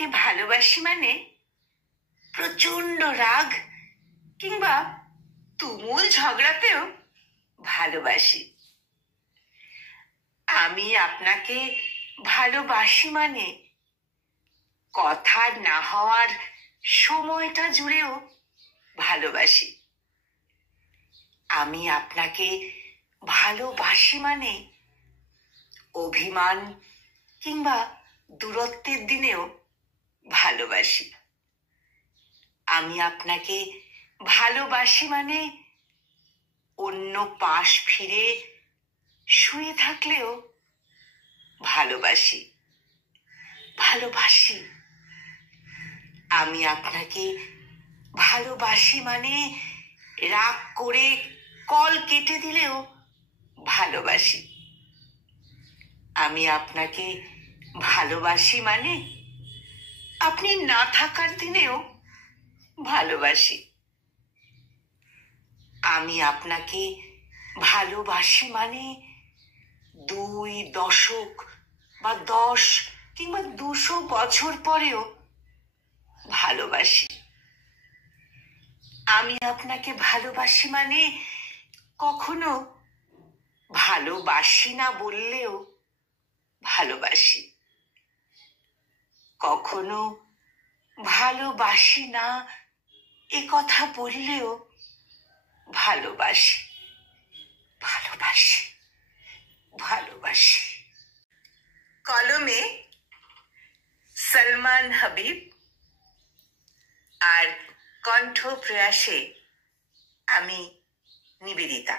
আপনাকে ভালোবাসি মানে প্রচন্ড রাগ কিংবা তুমুল ঝগড়াতেও ভালোবাসি। আমি আপনাকে ভালোবাসি মানে কথা না হওয়ার সময়টা জুড়েও ভালোবাসি। আমি আপনাকে ভালোবাসি মানে অভিমান কিংবা দূরত্বের দিনেও ভালোবাসি। আমি আপনাকে ভালোবাসি মানে অন্য পাশ ফিরে শুয়ে থাকলেও ভালোবাসি। ভালোবাসি। আমি আপনাকে ভালোবাসি মানে রাগ করে কল কেটে দিলেও ভালোবাসি। আমি আপনাকে ভালোবাসি মানে আপনি না থাকার দিনেও ভালোবাসি। আমি আপনাকে ভালোবাসি মানে 2 দশক বা 10 কিংবা 200 বছর পরেও ভালোবাসি। আমি আপনাকে ভালোবাসি মানে কখনো ভালোবাসি না বললেও ভালোবাসি। কখনো ভালোবাসি না এ কথা বললেও ভালোবাসি। ভালোবাসি। ভালোবাসি। কলমে সলমান হাবিব আর কণ্ঠ প্রয়াসে আমি নিবেদিতা।